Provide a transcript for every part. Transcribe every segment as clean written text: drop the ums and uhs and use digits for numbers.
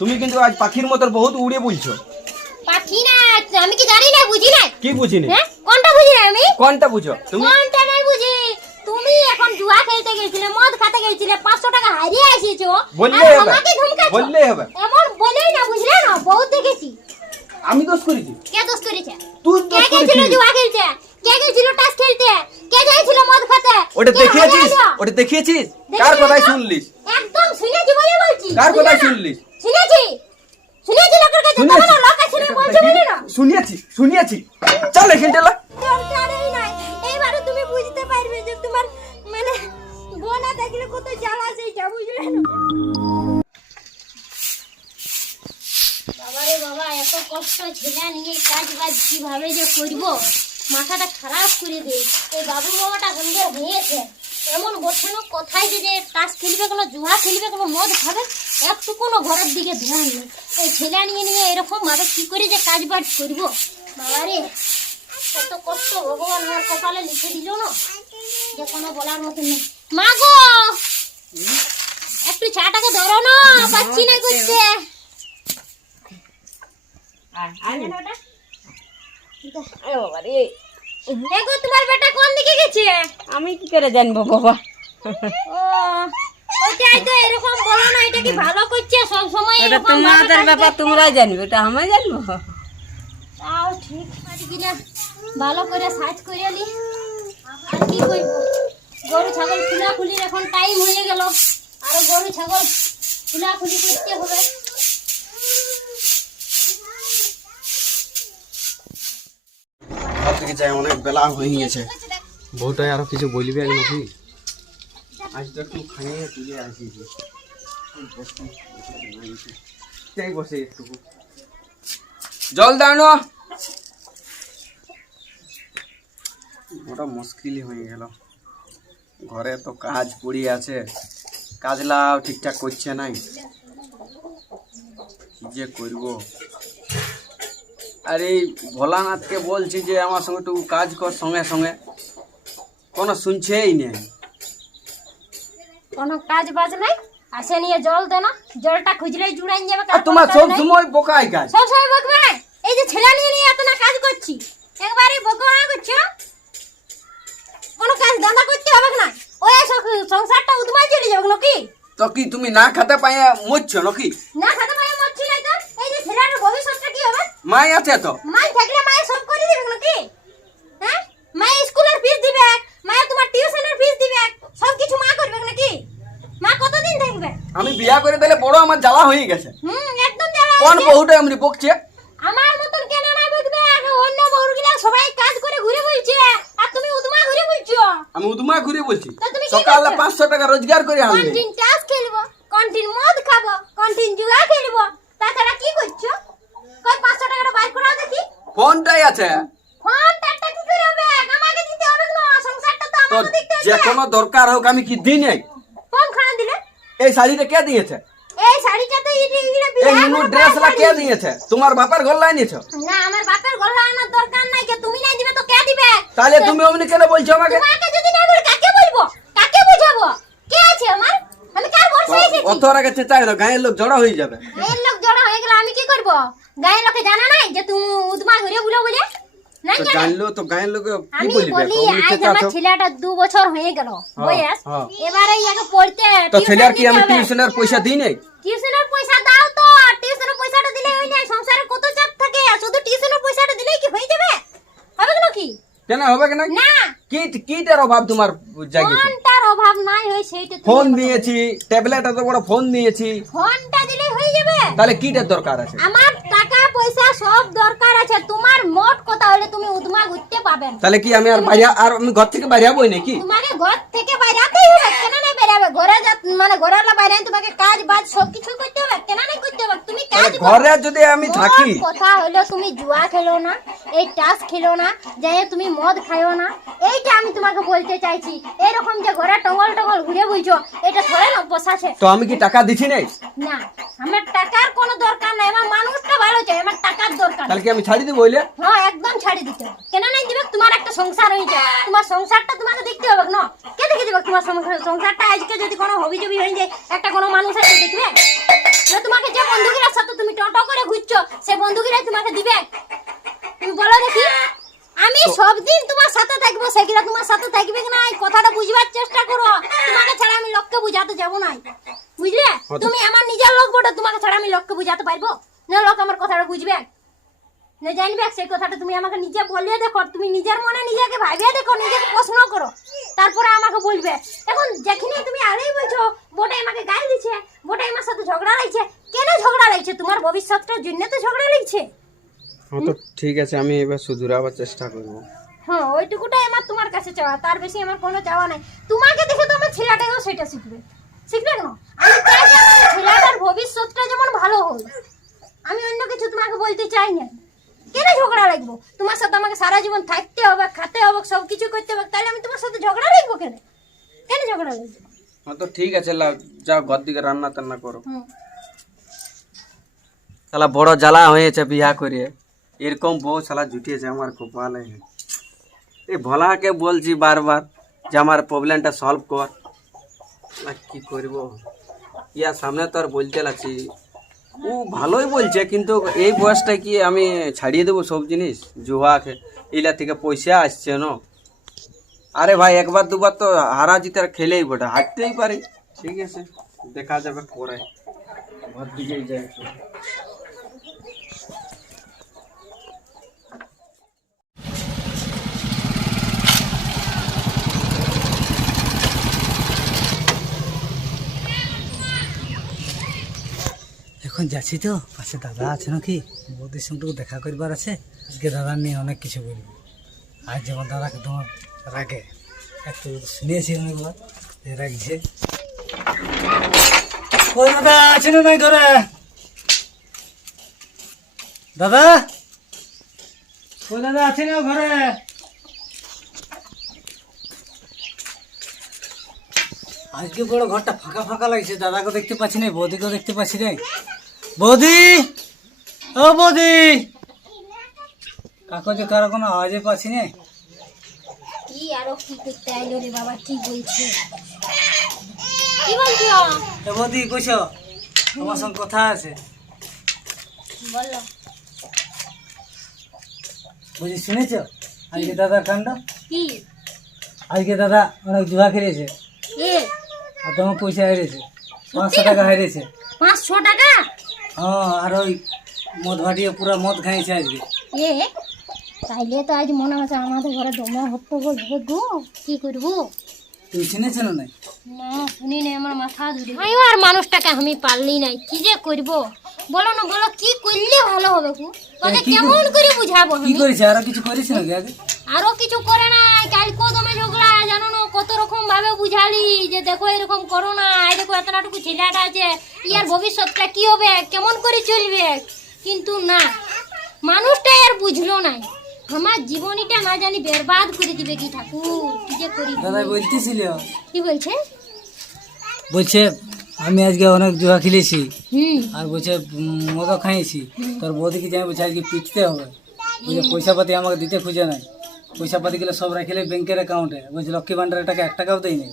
তুমি কিন্তু আজ পাখির মতো বহুত উড়ে বলছো। পাখি না, আমি কি জানি না, বুঝি না। কি বুঝিনি? হ্যাঁ, কোনটা বুঝি না আমি? কোনটা বুঝো তুমি? কোনটা নাই বুঝি। তুমি এখন জুয়া খেলতে গেছিলে, মদ খেতে গেছিলে, 500 টাকা হারিয়ে এসেছো। বললেই হবে, আমাকে ধমকাচ্ছো। বললেই হবে। এমন বলেই না, বুঝলে না, বহুত দেখেছি। আমি দোষ করেছি? কে দোষ করেছে? তুই দোষ কে গেছিল করেছিস। জুয়া খেলতে? কে গেছিল টাস খেলতে? কে গেছিল মদ খেতে? ওটা কে দেখিয়েছিস? হারিয়ে ওটা দেখিয়েছিস? দেখি কার না কথাই তো। শুনলিস? একদম শুনেছি বলে বলছি। কার বুঝলে কথাই না? শুনলিস? শুনেছি। শুনেছি লোকের কাছে, তবে না লোক শুনে বলছে বলে না। শুনিয়েছি। চল এখান থেকে। দরকারই নাই। এবারে তুমি বুঝতে পারবে যে তোমার মানে গোনা দেখলে কত জ্বালা সেইটা, বুঝলে না? বাবারে বাবা, এত কষ্ট ছেলে নিয়ে কাজ বাজ কিভাবে যে করব, মাথাটা খারাপ করে দেয়। এই বাবু বাবাটা গন্ধে হয়েছে, এমন গোছানো কোথায় যে তাস খেলবে, কোনো জুয়া খেলবে, কোনো মদ খাবে, একটু কোনো ঘরের দিকে ধ্যান নেই। এই ছেলে নিয়ে এরকম ভাবে কি করে যে কাজ বাজ করবো, বাবারে কত কষ্ট ভগবান আমার কপালে লিখে দিল না, যে কোনো বলার মতো নেই। মা গো, একটু চাটাকে ধরো না, পাচ্ছি না করতে। দেখো তোমার বেটা কোন দিকে গেছে? আমি কি করে জানবো বাবা? ও, ওইটাই তো, এরকম বলো না, এটা কি ভালো করছে সব সময়? এটা তোমাদের ব্যাপার, তোমরাই জানবে, এটা আমি জানবো? তাও ঠিক আছে কিনা, ভালো করে সাজ করে নি। আর কি করবো, গরু ছাগল খুলাখুলির এখন টাইম হয়ে গেল, আরো গরু ছাগল খুলাখুলি করতে হবে। থেকে যাই, অনেক বেলা হয়ে গেছে। বউটাই আরো কিছু বলবে নাকি? আজ তো একটু খাইয়ে তুলে আসিছি। বসে একটু জল দাও না। ওটা মুশকিলই হয়ে গেল। ঘরে তো কাজ পড়ে আছে, কাজলাও ঠিকঠাক করছে নাই, কি যে করব। আর এই ভোলানাথকে বলছি যে আমার সঙ্গে একটু কাজ কর সঙ্গে সঙ্গে, কোনো শুনছেই নেই। কোনো কাজ বাজ নাই, আসে নিয়ে জল দে না, জলটা খুঁজলেই জুড়াই যাবে। আর তোমার সব সময় বোকাই কাজ। সব সময় বকবে না, এই যে ছেলে নিয়ে এত না কাজ করছি, একবারে বকবা করছো। কোনো কাজ দান্দা করতে হবে না, ওই সংসারটা উদমাই চলে যাবে নাকি? তো কি তুমি না খেতে পাইয়া মরছো নাকি? না খেতে পাই মরছি না তো, এই যে ছেলের ভবিষ্যৎটা কি হবে? মাই আছে তো। মাই থাকলে মায়ে সব করে দিবে নাকি? হ্যাঁ, মায়ে স্কুলের ফিস দিবে, মায়ে তোমার টিউশনের ফিস দিবে, সব কিছু মা করবে নাকি? মা কতদিন থাকবে? আমি বিয়া করে দিলে বড় আমার জ্বালা হয়ে গেছে। একদম জ্বালা। কোন বহুটা এমনি বকছে? আমার মতন কেন না বকবে? অন্য বউগুলা সবাই কাজ করে ঘুরে বলছে, আর তুমি উদমা ঘুরে বলছো। আমি উদমা ঘুরে বলছি, তা তুমি কি সকালে করছো? 500 টাকা রোজগার করে আনবে। কন্টিন টাস খেলবো, কন্টিন মদ খাবো, কন্টিন জুয়া খেলবো, তাছাড়া কি করছো? কই 500 টাকাটা বাইর করাও দেখি। ফোনটাই আছে ফোনটা কি করে হবে? আমাকে দিতে হবে না, সংসারটা তো তো, আমাকে দেখতে যে হবে। কোনো দরকার হোক আমি কি দিই নাই? ফোন খানা দিলে? এই শাড়িটা কে দিয়েছে? এই শাড়িটা তো ইরে এই নুনু ড্রেসটা কে দিয়েছে? তোমার বাপের ঘর লাই নিয়েছো? না, আমার বাপের ঘর লাগানোর দরকার নাই, কে তুমি নাই দিবে তো কে দিবে? তাহলে তুমি অমনি কেন বলছো আমাকে? তোমাকে যদি না বলি কাকে বলবো? কাকে বুঝাবো? কে আছে আমার? আমি কার ভরসায় এসেছি? অত আগে চেঁচাই না, গায়ের লোক জড়ো হয়ে যাবে। গায়ের লোক জড়ো হয়ে গেলে আমি কি করব? গায়ের লোকে জানা নাই যে তুমি উদমা ঘুরে বুলো বলে? নাই তো জানে। জানলো তো গায়ের লোকে কি আমি বলবে? বলি, অমনি আজ আমার চেঁচাছো। ছেলেটা 2 বছর হয়ে গেল বয়স, হ্যাঁ। এবারে ইয়াকে পড়তে তো ছেলে আর কি টিউশন আমি দিতে হবে। টিউশনের পয়সা দিই নাই? টিউশনের পয়সা দাও তো, টিউশনের পয়সাটা দিলে হই না, সংসারে কত চাপ থাকে, শুধু টিউশনের পয়সাটা দিলেই কি হয়ে যাবে? হবে নাকি? কেন হবে কেন? না, কিটার অভাব তোমার জাগিয়েছে? ফোনটার অভাব নাই হয় সেইটা তুমি ফোন আমাকে দিয়েছি, ট্যাবলেট এত বড় ফোন দিয়েছি, বলো। ফোনটা দিলেই হয়ে যাবে। তাহলে কিটার দরকার আছে? আমার টাকা পয়সা সব দরকার আছে, তোমার মোট কথা হলে তুমি উদমা ঘুরতে পাবেন। তাহলে কি আমি আর আমি ঘর থেকে বাইরে হবই নাকি? তোমাকে ঘর থেকে বাইরাতেই হবে, কেন নাই বেরাবে? ঘরে মানে ঘরের বাইরে তোমাকে কাজ বাজ সব কিছু করতে হবে, কেন নাই করতে হবে? তুমি কাজ তাহলে ঘরে যদি আমি থাকি, মোট কথা হলো তুমি জুয়া খেলো না, এই টাস খেলো না, যে তুমি মদ খাইও না, এইটা আমি তোমাকে বলতে চাইছি। এরকম যে ঘরে টঙ্গল টঙ্গল ঘুরে বুঝছো, এটা থোড়ে না অভ্যাস আছে। তো আমি কি টাকা দিছি নাই? না, আমার টাকার কোনো দরকার নাই, আমার মানুষটা ভালো চাই, আমার টাকার দরকার তাহলে নাই। কি আমি ছাড়ি দিব বইলে? হ্যাঁ, একদম ছাড়ি দিতে হবে। কেন নাই দিবে? তোমার একটা সংসার হয়ে যায়, তোমার সংসারটা তোমাকে দেখতে হবে না? কে দেখে দেবে তোমার সংসারটা? আজকে যদি কোনো হবি জবি হয়ে যায়, একটা কোনো মানুষ আছে দেখবে না? তোমাকে যে বন্ধুগুলা টোটো করে ঘুরছো সে বন্ধুগুলো তোমাকে দিবে? তুমি বলো দেখি। আমি সব দিন তোমার সাথে থাকবো, সেগুলো তোমার সাথে থাকবে কি না এই কথাটা বুঝবার চেষ্টা করো। তোমাকে ছাড়া আমি লোককে বুঝাতে যাবো না, বুঝলে? তুমি আমার নিজের লোক বটে, তোমাকে ছাড়া আমি লোককে বুঝাতে পারবো না? লোক আমার কথাটা বুঝবে না জানবে সেই কথাটা তুমি আমাকে নিজে বলিয়ে দেখো। তুমি নিজের মনে নিজেকে ভাবিয়ে দেখো, নিজেকে প্রশ্ন করো, তারপরে আমাকে বলবে। এখন যেখানে তুমি আগেই বলছো বোটাই আমাকে গাল দিচ্ছে, বোটাই আমার সাথে ঝগড়া লাগছে, কেন ঝগড়া লাগছে? তোমার ভবিষ্যৎটার জন্য তো ঝগড়া লাগছে। হ্যাঁ তো ঠিক আছে, আমি এবার শুধরাবার চেষ্টা করবো। হ্যাঁ ওইটুকুটাই আমার তোমার কাছে চাওয়া, তার বেশি আমার কোনো চাওয়া নাই। তোমাকে দেখে তো আমার ছেলেটাকেও সেটা শিখবে, শিখবে কেন? আমি চাই যে আমার ছেলেটার ভবিষ্যৎটা যেমন ভালো হোক, আমি অন্য কিছু তোমাকে বলতে চাই না। কেন ঝগড়া লাগবো? তোমার সাথে আমাকে সারা জীবন থাকতে হবে, খেতে হবে, সব কিছু করতে হবে, তাহলে আমি তোমার সাথে ঝগড়া লাগবো কেন? কেন ঝগড়া লাগবো? হ্যাঁ তো ঠিক আছে, যাও ঘর দিকে রান্না টান্না করো। শালা বড় জ্বালা হয়েছে বিয়া করে, এরকম বউ শালা জুটিয়েছে আমার কপালে। এই ভোলাকে বলছি বারবার যে আমার প্রবলেমটা সলভ কর, কি করব? ইয়ার সামনে তো আর বলতে লাগছি, ও ভালোই বলছে, কিন্তু এই বয়সটা কি আমি ছাড়িয়ে দেবো সব জিনিস? জুয়া এলা থেকে পয়সা আসছে না। আরে ভাই একবার দুবার তো হারা জিতে খেলেই বটে, হারতেই পারি। ঠিক আছে, দেখা যাবে পরে, ঘর দিকেই যাই একটু। এখন যাচ্ছি তো, পাশে দাদা আছে নাকি, বৌদির সঙ্গে দেখা করবার আছে। আজকে দাদা নিয়ে অনেক কিছু বলবো। আজ যেমন দাদাকে তোমার রাগে একটু শুনিয়েছি অনেকবার, রাখছে। ওই দাদা আছে না নাই ঘরে? দাদা, ওই দাদা আছে না ঘরে? আজকে বড় ঘরটা ফাঁকা ফাঁকা লাগছে, দাদাকে দেখতে পাচ্ছি না, বৌদিকেও দেখতে পাচ্ছি না। বৌদি, ও বৌদি, কাকু কারো কোনো আওয়াজে পাচ্ছি না। কি আরো কি করতে আইলো রে বাবা? কি বলছে? কি বলছো? এ বৌদি কইছো, তোমার সঙ্গে কথা আছে। বলো। বৌদি শুনেছ আজকে দাদার কাণ্ড? কি? আজকে দাদা অনেক জুয়া খেলেছে, এ আর তোমার পয়সা হেরেছে, 500 টাকা হেরেছে। 500 টাকা? হ্যাঁ, আর ওই মদ ভাটিয়ে পুরো মদ খাইছে আজকে। এ তাইলে তো আজ মনে হচ্ছে আমাদের ঘরে দমে হট্টগোল হবে গো। কি করবো? তুমি শুনেছো না? নাই না শুনি নাই, আমার মাথা ধরে। আয়ো আর মানুষটাকে আমি পারলি নাই, কি যে করবো বলো না, বলো কি করলে ভালো হবে গো? তোকে কেমন করে বুঝাবো কি আমি? করেছে, আরো কিছু করেছে নাকি আগে? আরো কিছু করে নাই, কালকে দমে ঝগড়া, জানো না কত রকম ভাবে বুঝালি যে দেখো এরকম করো না, এই দেখো এতটাটুকু ছেলেটা আছে, ইয়ার ভবিষ্যৎটা কি হবে, কেমন করে চলবে, কিন্তু না, মানুষটা আর বুঝলো নাই। আমার জীবনীটা না জানি বরবাদ করে দিবে কি ঠাকুর, কি যে করি। দাদা বলতেছিল, কি বলছে? বলছে আমি আজকে অনেক জুয়া খেলেছি, হুম আর বলছে মদও খাইছি। তোর বৌদিকে যাই বলছে আজকে পিটতে হবে। বলছে পয়সা পাতি আমাকে দিতে খুঁজে নাই, পয়সা পাতি গুলো সব রাখিলে ব্যাংকের অ্যাকাউন্টে। বলছে লক্ষ্মী ভান্ডারের টাকা 1 টাকাও দেয় নাই।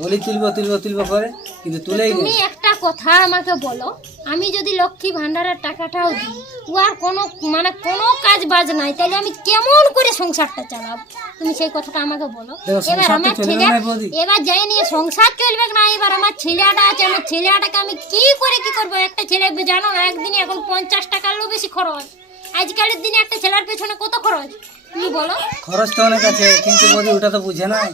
বলি তুলবো করে, কিন্তু তুলেই তুমি নেই। একটা কথা আমাকে বলো, আমি যদি লক্ষ্মী ভান্ডারের টাকাটাও দিই, আর কোনো মানে কোনো কাজ বাজ নাই, তাহলে আমি কেমন করে সংসারটা চালাবো? তুমি সেই কথাটা আমাকে বলো। দেখো, এবার সংসার তো আমার চলবে ছেলে, না বৌদি। এবার যাই নিয়ে সংসার চলবে না, এবার আমার ছেলেটা আছে, আমার ছেলেটাকে আমি কি করে কি করবো? একটা ছেলে জানো না একদিনে এখন 50 টাকারও বেশি খরচ। আজকালের দিনে একটা ছেলের পেছনে কত খরচ তুমি বলো? খরচ তো অনেক আছে, কিন্তু বৌদি ওটা তো বুঝে নাই।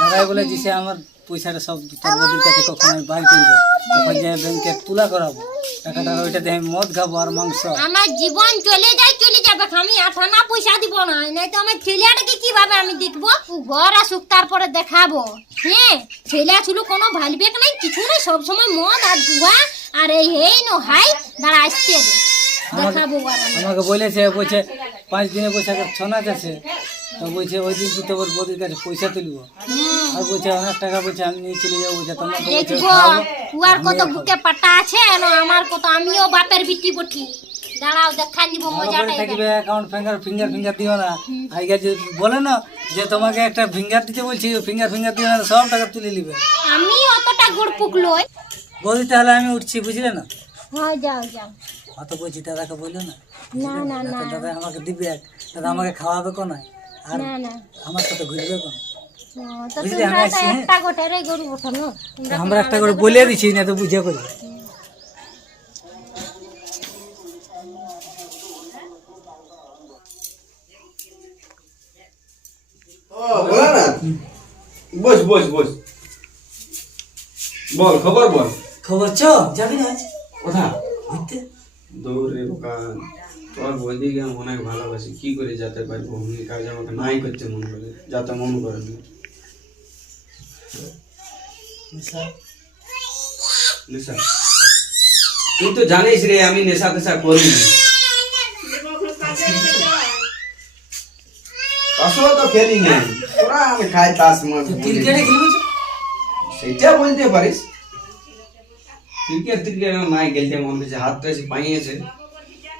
দাদাই বলে দিছে আমার পয়সাটা সব তোর বৌদির কাছে, কখন আমি বাইর করবো, কখন যাই ব্যাংকে তুলা করাবো টাকাটা, ওইটাতে আমি মদ খাবো আর মাংস। আমার জীবন চলে যাবে, আমি আঠানা পয়সা দিব না, নাই তো আমার ছেলেটাকে কিভাবে আমি দেখবো? ঘর আসুক তারপরে দেখাবো। হ্যাঁ, ছেলে ছিল কোনো ভালবেক নাই, কিছু নাই, সবসময় মদ আর জুয়া আর এই নো হাই দাঁড়া আসতে হবে, দেখাবো। আমাকে বলছে 5 দিনে পয়সা ছনাচ আছে, তো বলছে ওই দিন কি তোর বৌদির কাছে পয়সা তুলবো, আর বলছে অনেক টাকা বলছে আমি নিয়ে চলে যাবো। বলছে তোমাকে বলছে দেখবো উয়ার কত বুকে পাটা আছে, আমার কত, আমিও বাপের বিটি বটি। দাঁড়াও দেখা নিব মজাটা। থাকবে অ্যাকাউন্ট ফিঙ্গার দিও না। আজকে যে বলে না যে তোমাকে একটা ফিঙ্গার দিতে বলছি, ফিঙ্গার দিও না, সব টাকা তুলে নিবে। আমি অতটা গুড় পুকলই। বৌদি তাহলে আমি উঠছি, বুঝলে না? হ্যাঁ যাও যাও। অত বলছি দাদাকে বললো না, না না না দাদা আমাকে দিবে, দাদা আমাকে খাওয়াবে কোন আর না না। আমার সাথে ঘুরবে কোন। ও, তো বুঝলি, তোমরা আমরা তো আসি, হ্যাঁ। একটা গোটারে গরু ওঠানো, আমরা একটা করে বলে দিছি না তো বুঝে করি। ও বলা না, বস বস বস, বল খবর বল। খবর চ যাবি না আজ কোথা? ঘুরতে? দৌড়ে দোকান, তোর বৌদিকে আমি অনেক ভালোবাসি, কি করে যেতে পারবো? আমি কাজ আমাকে নাই করতে মন করে, যাতে মন করে না। নেশা, তুই তো জানিস রে আমি নেশা টেশা করি না। তাসও তো খেলি না তোরা, আমি খাই তাস মাছ। ক্রিকেটে খেলবি তো? সেটা বলতে পারিস। ক্রিকেট ক্রিকেট নাই খেলতে মন হয়েছে, হাতটা এসে পাইয়েছে।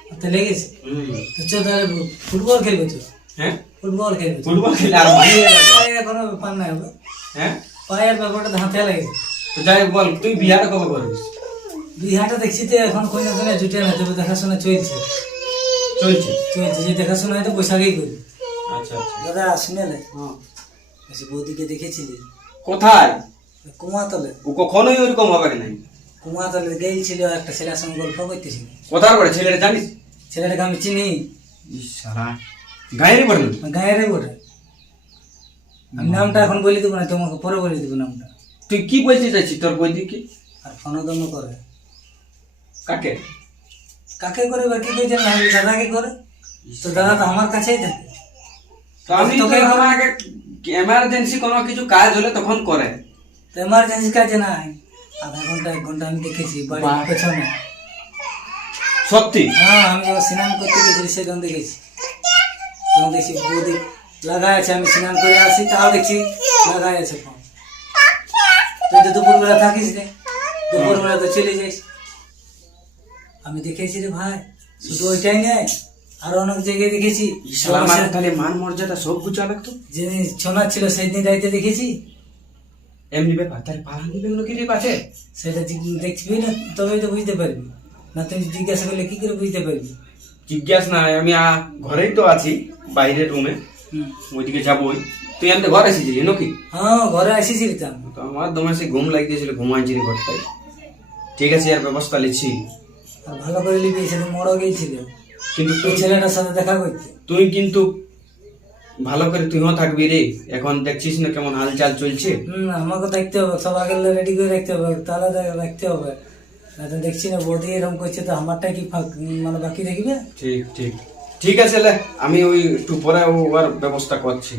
হাতে লেগেছে হুম। তো চ তাহলে ফুটবল খেলবে তো? হ্যাঁ, ফুটবল খেলবে তো? ফুটবল খেলে আর পাইয়ে যাবে। পায়ে কোনো ব্যাপার নাই হবে, হ্যাঁ, পায়ের ব্যাপারটা হাতে লেগেছে। তো যাই হোক বল, তুই বিহারে কবে করবিস? বিহাটা দেখছি তো এখন কোন কোনে জুটে না, তবে দেখাশোনা চলছে চলছে। চলছে, যে দেখাশোনা হয় তো বৈশাখেই করি। আচ্ছা আচ্ছা। দাদা শুনে লে, হ্যাঁ। বলছি বৌদিকে দেখেছিলি কোথায়? কুমাতলে? ও কখনোই ওরকম হবে না। কুমাতলে গেছিল একটা ছেলের সঙ্গে গল্প করতেছিল। কোথার করে ছেলেটা জানিস? ছেলেটাকে আমি চিনি, সারা গায়েরই পড়ল। গায়ের বটে। আমি নামটা এখন বলে দেবো না, তোমাকে পরে বলে দেবো নামটা। তুই কি বলতে চাইছিস তোর বৈদিকে? আর ফোনদম করে কাকে? কাকে করে বা কি কইছেন না, দাদাকে করে। তো দাদা তো আমার কাছেই থাকে। তো আমি তোকে আমাকে এমার্জেন্সি কোনো কিছু কাজ হলে তখন করে। তো এমার্জেন্সি কাজে নাই, আধা ঘন্টা 1 ঘন্টা আমি দেখেছি বাড়ির বাহ। পেছনে। সত্যি? হ্যাঁ, আমি যখন স্নান করতে গেছি সেখানে দেখেছি। তখন দেখছি বৌদি লাগাই আছে, আমি স্নান করে আসি তাও দেখছি লাগাই আছে ফোন। তুই তো দুপুরবেলা থাকিস রে, দুপুরবেলা তো চলে যাইস। আমি দেখেছি রে ভাই, শুধু ওইটাই নেই, আর অনেক জায়গায় দেখেছি। আমার তাহলে মান মর্যাদা সব কিছু লাগতো। যেদিন ছোনা ছিল সেই দিন রাইতে দেখেছি। এমনি ব্যাপার, তাহলে পালান দিবে কোনো কিছু আছে? সেটা দেখবি না তবেই তো বুঝতে পারবি, না তুমি জিজ্ঞাসা করলে কি করে বুঝতে পারবি? জিজ্ঞাসা না, আমি ঘরেই তো আছি, বাইরের রুমে, ওইদিকে যাবোই। তুই আমি তো ঘরে এসেছিলি নাকি? হ্যাঁ, ঘরে এসেছিলি তো আমি। তো আমার দমে সে ঘুম লাগিয়েছিল, ঘুমাইছি রে ঘরটাই। ঠিক আছে, আর ব্যবস্থা নিচ্ছি। আর ভালো করে লিবি, সেদিন মরও গিয়েছিল কিন্তু ওই তুই ছেলেটার সাথে দেখা করতে। তুই কিন্তু ভালো করে তুইও থাকবি রে। এখন দেখছিস না কেমন হালচাল চলছে। আমাকে দেখতে হবে, সব আগে রেডি করে রাখতে হবে, তালা রাখতে হবে। না তো দেখছি না বৌদি এরকম করছে, তো আমারটা কি মানে বাকি দেখবে? ঠিক ঠিক ঠিক আছে, লে আমি ওই একটু পরে ওর ব্যবস্থা করছি,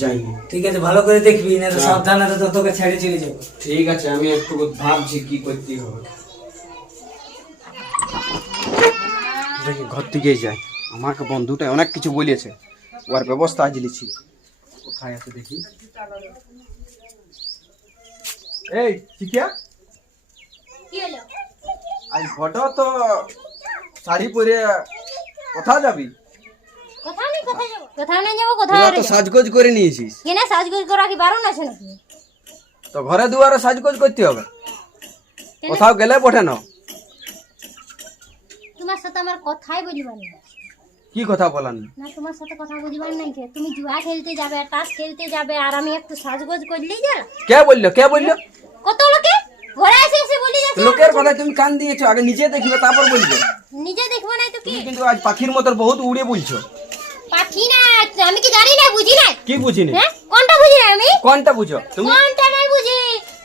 যাই। ঠিক আছে, ভালো করে দেখবি, না তো সাবধানে তো তোকে ছেড়ে চলে যাবো। ঠিক আছে, আমি একটু ভাবছি কি করতে হবে। দেখি ঘর দিকেই যাই, আমাকে বন্ধুটা অনেক কিছু বলেছে, ওর ব্যবস্থা আজ নিচ্ছি। কোথায় আছে দেখি। এই চিকিয়া, কি হলো? আজ ফটো তো শাড়ি পরে কোথায় যাবি? কোথাও নেই, কোথায় যাবো? কোথাও নেই যাবো, কোথাও তোরা আর তো যাবো? সাজগোজ করে নিয়েছিস, কেন সাজগোজ করা কি বারণ আছে নাকি? তো ঘরে দুয়ারে সাজগোজ করতে হবে, কেন? কোথাও গেলে বটে না। তোমার সাথে আমার কথাই বলিবার নেই। কি কথা বলার নেই? না, তোমার সাথে কথা বলিবার নাই কে? তুমি জুয়া খেলতে যাবে, তাস খেলতে যাবে, আর আমি একটু সাজগোজ করলেই যা। কে বললো কে বললো? কত লোকে ঘরে এসে এসে বলি যাচ্ছে। লোকের কথায় তুমি কান দিয়েছো, আগে নিজে দেখবে তারপর বলবে। নিজে দেখবো না তো কি? তুমি কিন্তু আজ পাখির মতো বহুত উড়ে বলছো। পাখি না, আমি কি জানি না, বুঝি না। কি বুঝিনি? হ্যাঁ, কোনটা বুঝি না আমি? কোনটা বুঝো তুমি? কোনটা নাই বুঝি?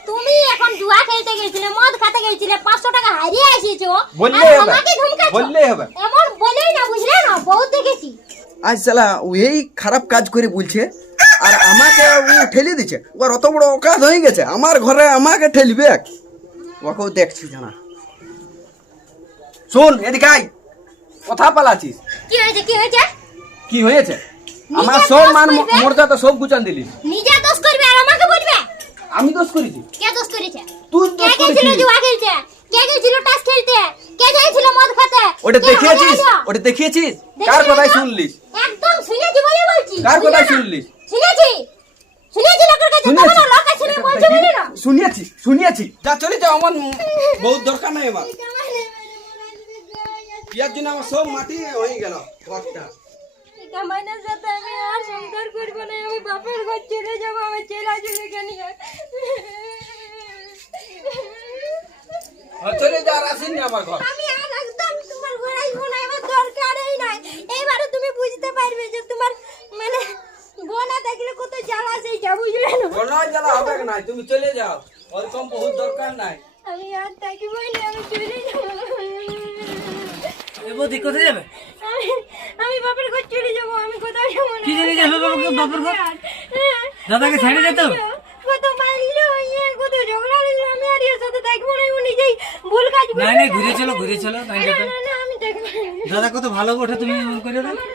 তুমি এখন জুয়া খেলতে গেছিলে, মদ খেতে গেছিলে, 500 টাকা হারিয়ে এসেছো, বললেই আর হবে, আমাকে ধমকাচ্ছো। বললেই হবে। এমন বলেই না, বুঝলে না, বহুত দেখেছি। আজ সালা ওই খারাপ কাজ করে বলছে, আর আমাকে ও ঠেলে দিচ্ছে। ওর অত বড় অকাজ হয়ে গেছে, আমার ঘরে আমাকে ঠেলবে। ওকেও দেখছি জানা। শোন এদিকে আয়, কথা পালাছিস। কি হয়েছে, কি হয়েছে? কি হয়েছে? আমার নিজের সব দোষ মান করবে? মর্যাদা সব গুচান দিলি। নিজে দোষ করবে আর আমাকে বলবে? আমি দোষ করেছি? কে দোষ করেছে? তুই কে দোষ গেছিল করেছিস। জুয়া খেলতে? কে গেছিল টাস খেলতে? কে গেছিল মদ খেতে? ওটা কে দেখিয়েছিস? হারিয়েছো? ওটা দেখিয়েছিস? দেখি কার না কথাই তো? শুনলিস? একদম শুনেছি বলে বলছি। কার বুঝলে কথাই না? শুনলিস? শুনেছি, শুনেছি লোকের কাছে, তবে না লোক আছে না বলছে বলে না। শুনিয়েছি শুনিয়েছি। যা চলে যাও, আমার বহুত দরকার নাই আমার। ইয়ার জন্য আমার সব মাটি হয়ে গেল ঘরটা। কামাইনের সাথে আমি আর সংসার করব না, আমি বাপের ঘর চলে যাবো, আমি চেলা চলে নিয়ে। চলে যা, আর আসেন না আমার ঘর। আমি আর একদম তোমার ঘরে আসবো না, আমার দরকারই নাই। এইবারে তুমি বুঝতে পারবে যে তোমার মানে বোনা দেখলে কত জ্বালা সেইটা, বুঝলে না? কোনো জ্বালা হবে না, তুমি চলে যাও, ওরকম বহুত দরকার নাই। আমি আর থাকিবই না, আমি চলে যাবো। এ বৌদি কোথায় যাবে? আমি বাপের ঘর চলে যাবো, আমি কোথাও যাবো না। কি জন্য যাবে বাপের ঘর? দাদাকে ছেড়ে যেত? কত মারলো, কত ঝগড়া লাগলো, আমি আর এর সাথে থাকবো না, ও নিজেই ভুল কাজ করে। নাই নাই, ঘুরে চলো, ঘুরে চলো। না, না, আমি থাকবো না। দাদা কত ভালো ওঠে, তুমি মন করে দাও। আমার